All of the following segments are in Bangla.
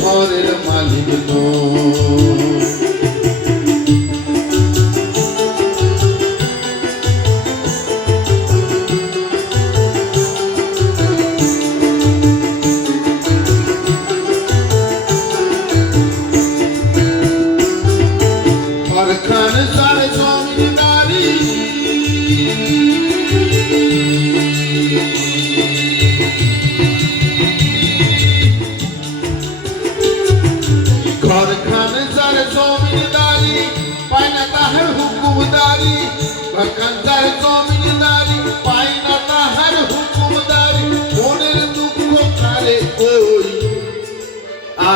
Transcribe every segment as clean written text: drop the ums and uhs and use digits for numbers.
ঘরের মালিক নয়।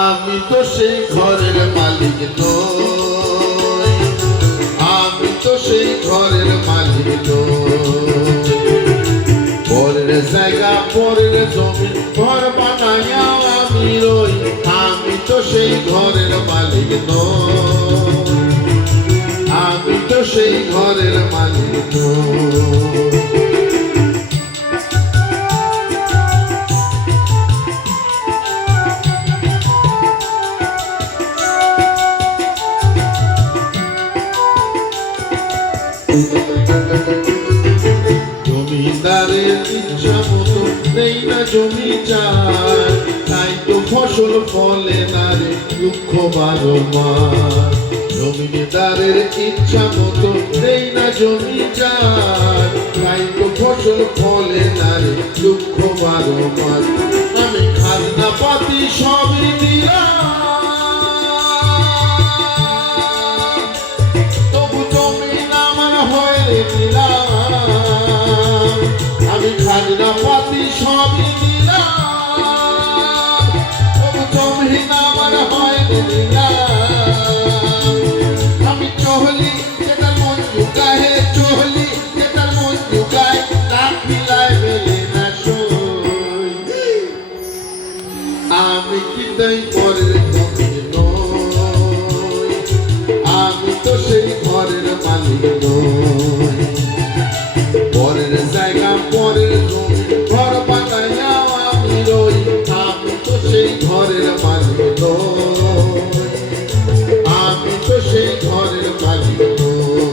আমি তো সেই ঘরের মালিক নই, আমি তো সেই ঘরের মালিক নই। পরের জায়গা পরের জমি ঘর বানাইয়া আমি রই, আমি তো সেই ঘরের মালিক নই, আমি তো সেই ঘরের মালিক নই। জমিদারের ইচ্ছা মতো নেই না জমি চায়, তাই তো ফসল ফলে না রে দুঃখ 12 মাস। জমিদারের ইচ্ছা মতো নেই না জমি চায়, তাই তো ফসল ফলে না রে দুঃখ 12 মাস। আমি খাজনা পাতি সবই দিলাম, তবু জমিন আমার হয়ে দিলাম। আমি খাজনা পাতি সবই দিলাম, তবু জমিন আমার হয়ে দিলাম। আমি চহলি যেটার মন ঝুঁকায়, চহলি যেটার মন ঝুঁকায়, না মিলায় মেলে না সই। আমি কি তাই পরের জমি নই, আমি তো সেই ঘরের মালিক নই। পরের জায়গা পরের জমি ঘর বানাইয়া আমি রই, আমি তো সেই ঘরের মালিক নই, আমি তো সেই ঘরের মালিক নই,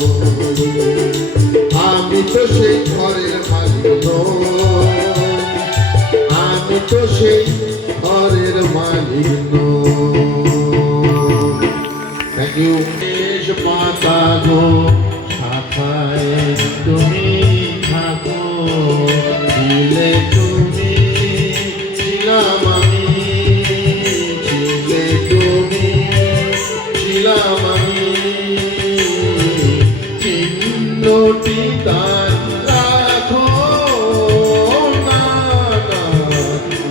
আমি তো সেই ঘরের মালিক নই, আমি তো সেই ঘরের মালিক নই। Thank you. পাতা গো শাখায় তুমি থাকো, ছিলে তুমি ছিলাম আমি, ছিলে তুমি ছিলাম আমি। চিহ্নটি তার রাখো না,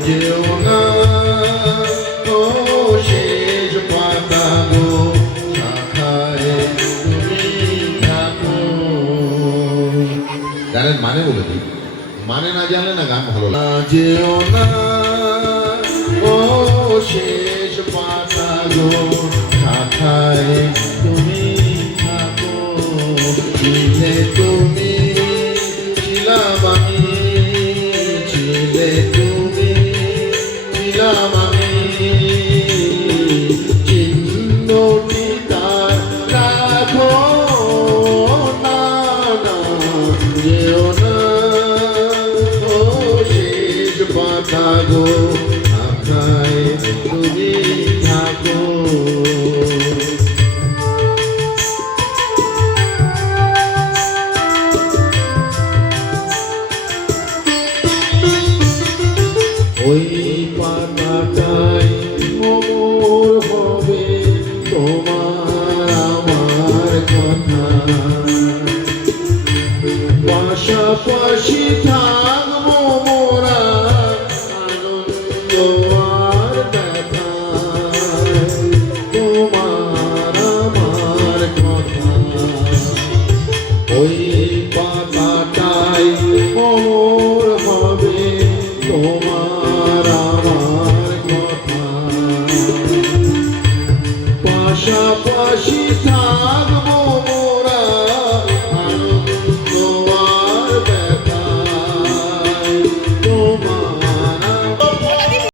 যেও না ও শেষ পাতা গো শাখায় তুমি থাকো। গানের মানে বলে দিই, মানে না জানলে না গান ভালো লাগে। যেও না ও শেষ পাতা গো শাখায় তুমি থাকো, ছিলে তুমি